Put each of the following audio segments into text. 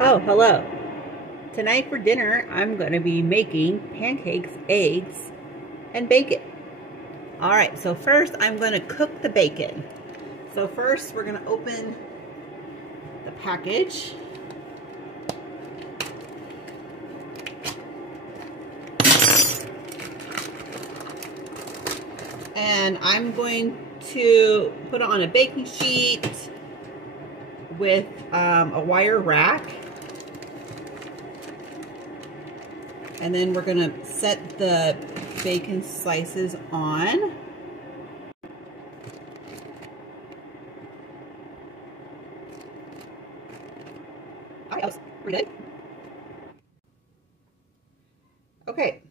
Oh, hello. Tonight for dinner, I'm going to be making pancakes, eggs, and bacon. All right, so first I'm going to cook the bacon. So first we're going to open the package. And I'm going to put on a baking sheet with a wire rack. And then we're going to set the bacon slices on. All right, we're good. Okay,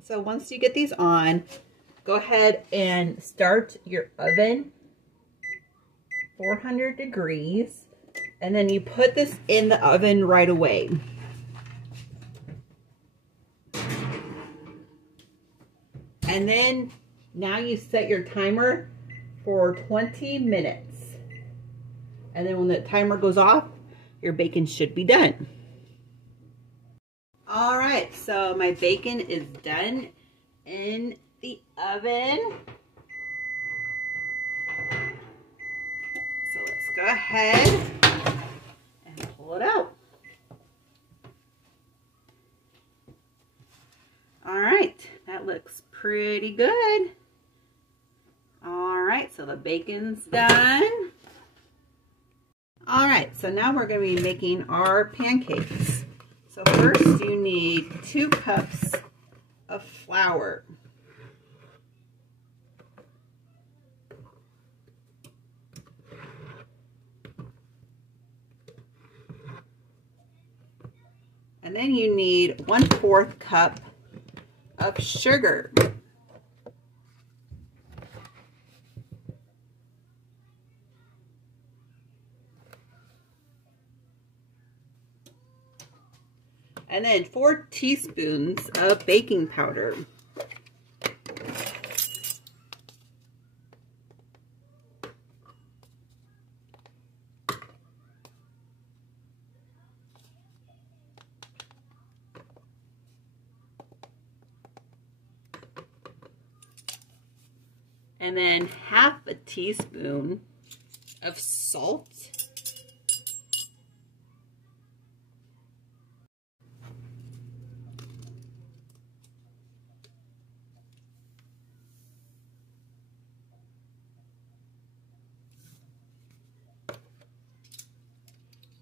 so once you get these on, go ahead and start your oven 400 degrees, and then you put this in the oven right away. And then now you set your timer for 20 minutes. And then when the timer goes off, your bacon should be done. All right, so my bacon is done in the oven. So let's go ahead and pull it out. All right, that looks pretty good. All right, so the bacon's done. All right, so now we're going to be making our pancakes. So first you need 2 cups of flour. And then you need 1/4 cup of sugar. And then 4 teaspoons of baking powder. And then 1/2 teaspoon of salt.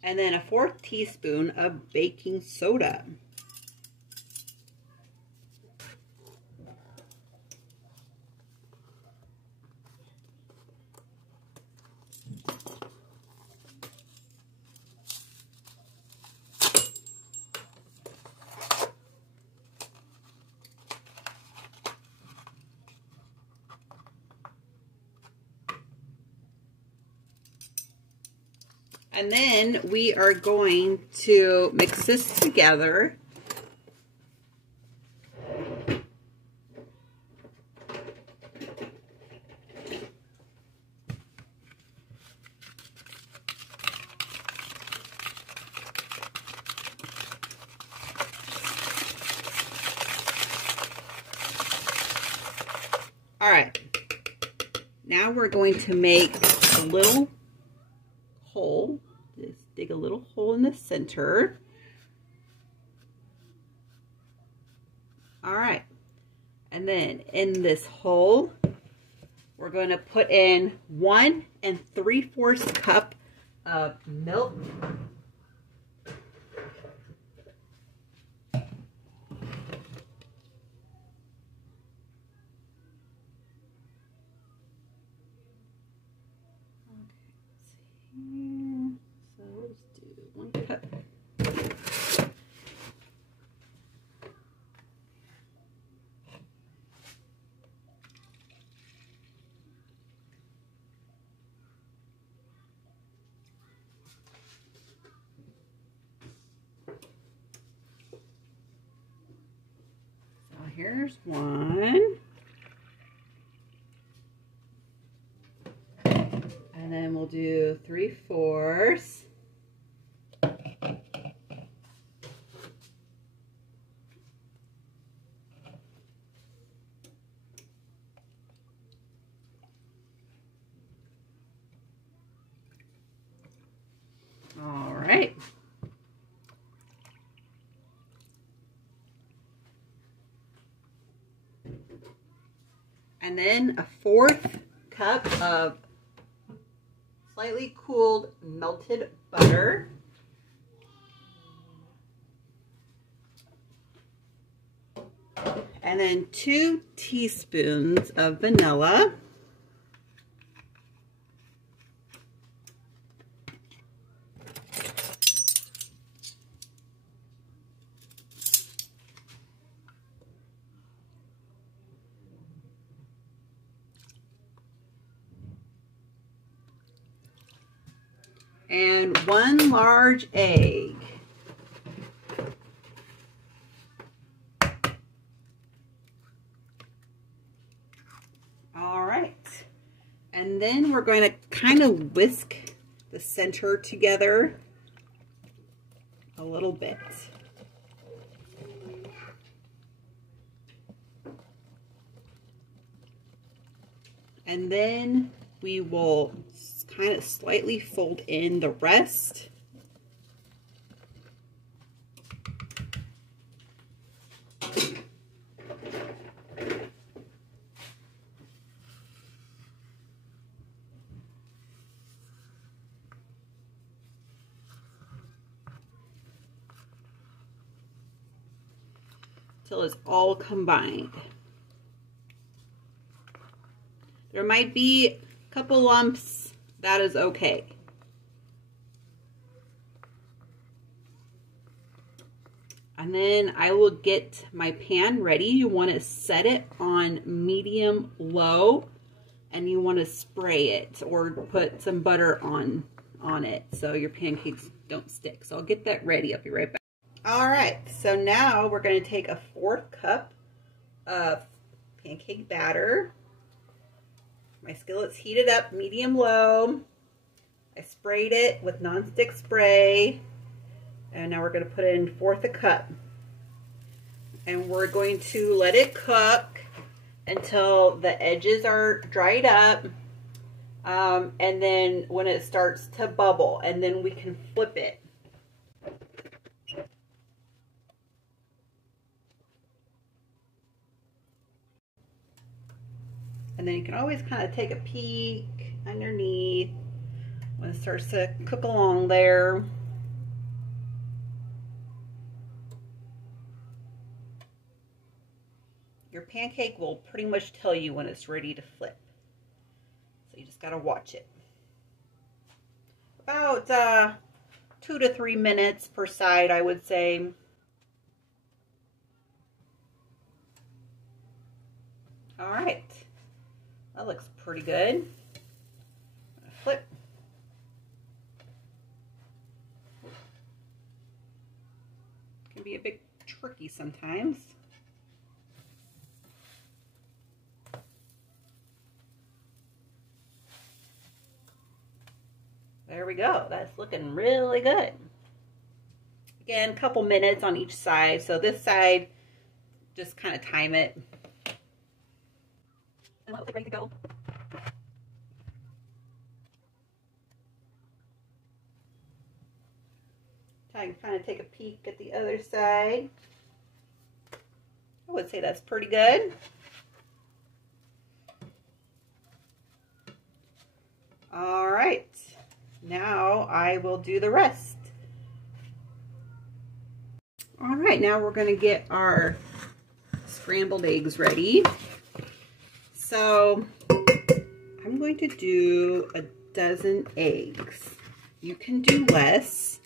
And then 1/4 teaspoon of baking soda. And then we are going to mix this together. All right, now we're going to make a little hole. Just dig a little hole in the center. All right, and then in this hole, we're going to put in 1 3/4 cup of milk. Here's 1. And then we'll do 3/4. And then a 1/4 cup of slightly cooled melted butter. And then 2 teaspoons of vanilla. And 1 large egg. All right. And then we're going to kind of whisk the center together a little bit. And then we will kind of slightly fold in the rest. Till it's all combined. There might be a couple lumps. That is okay. And then I will get my pan ready. You want to set it on medium low, and you want to spray it or put some butter on it so your pancakes don't stick. So I'll get that ready. I'll be right back. All right, so now we're going to take a 1/4 cup of pancake batter. My skillet's heated up medium-low. I sprayed it with nonstick spray. And now we're going to put in 1/4 cup. And we're going to let it cook until the edges are dried up. And then when it starts to bubble, and then we can flip it. And then you can always kind of take a peek underneath when it starts to cook along there. Your pancake will pretty much tell you when it's ready to flip. So you just got to watch it. About 2 to 3 minutes per side, I would say. All right. That looks pretty good. Flip. Can be a bit tricky sometimes. There we go. That's looking really good. Again, a couple minutes on each side. So this side, just kind of time it. And let it ready to go. I can kind of take a peek at the other side. I would say that's pretty good. All right, now I will do the rest. All right, now we're going to get our scrambled eggs ready. So I'm going to do a dozen eggs. You can do less.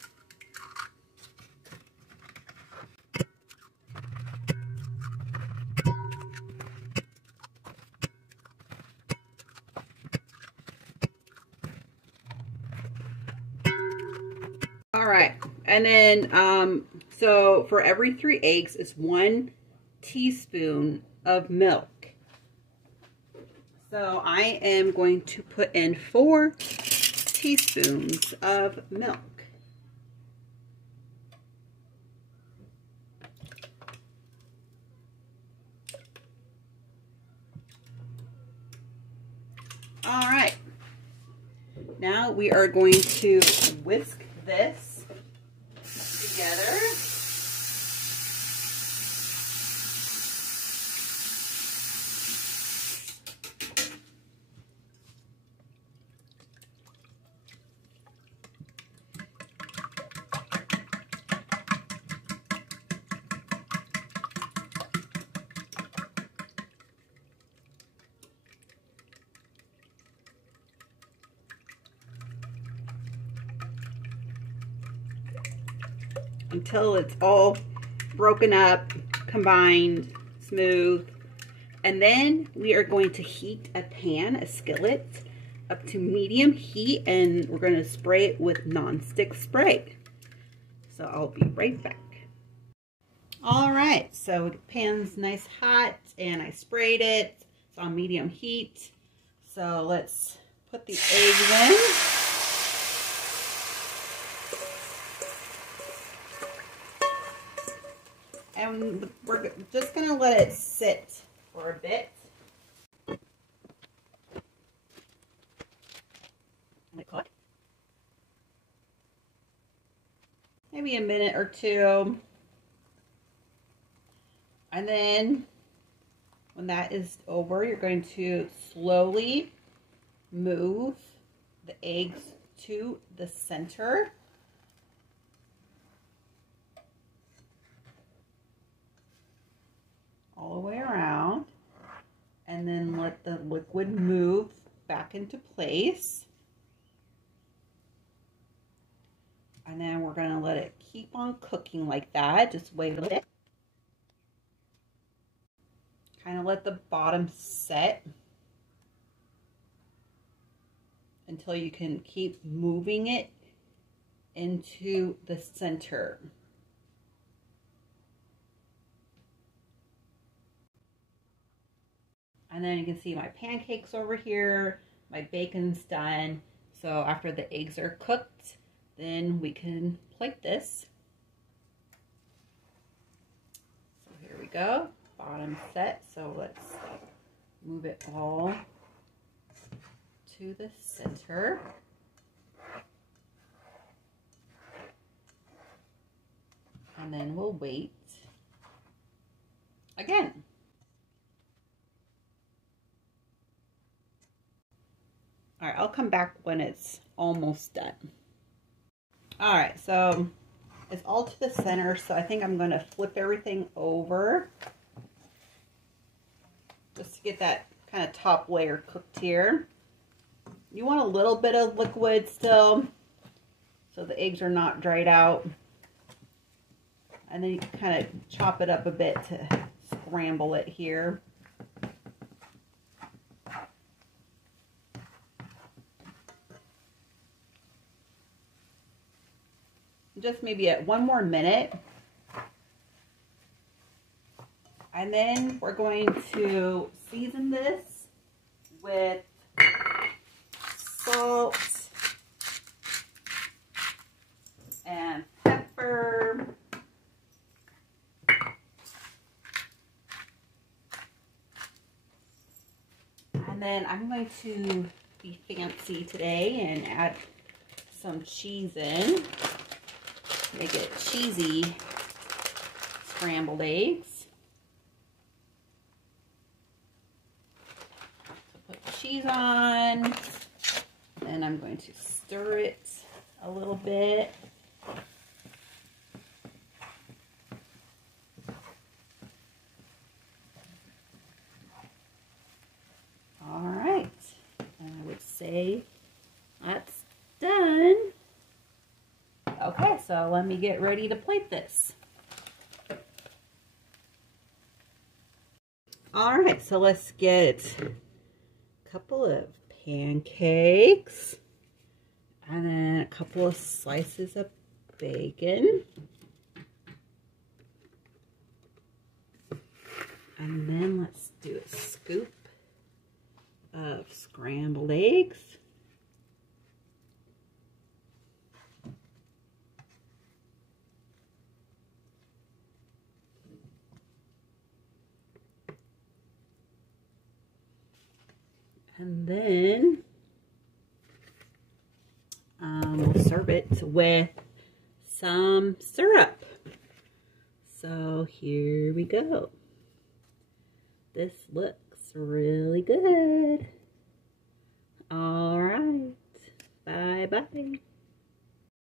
All right, and then so for every 3 eggs is 1 teaspoon of milk. So I am going to put in 4 teaspoons of milk. All right. Now we are going to whisk this together. until it's all broken up, combined, smooth. And then we are going to heat a pan, a skillet, up to medium heat, and we're going to spray it with non-stick spray. So I'll be right back. All right, so the pan's nice hot and I sprayed it. It's on medium heat. So let's put the eggs in. And we're just gonna let it sit for a bit. Let it cook. Maybe a minute or two. And then when that is over, you're going to slowly move the eggs to the center. All the way around. And then let the liquid move back into place. And then we're going to let it keep on cooking like that. Just wait a little bit. Kind of let the bottom set until you can keep moving it into the center. And then you can see my pancakes over here. My bacon's done. So after the eggs are cooked, then we can plate this. So here we go. Bottom set, so let's move it all to the center. And then we'll wait again. All right, I'll come back when it's almost done. All right, so it's all to the center, so I think I'm going to flip everything over just to get that kind of top layer cooked here. You want a little bit of liquid still, so the eggs are not dried out. And then you can kind of chop it up a bit to scramble it here. Just maybe at 1 more minute. And then we're going to season this with salt and pepper. And then I'm going to be fancy today and add some cheese in. Make it cheesy scrambled eggs. So put cheese on, and I'm going to stir it a little bit. All right, and I would say that's done. Okay, so let me get ready to plate this. All right, so let's get a couple of pancakes and then a couple of slices of bacon. And then let's do a scoop of scrambled eggs. And then we'll serve it with some syrup. So here we go. This looks really good. All right. Bye-bye.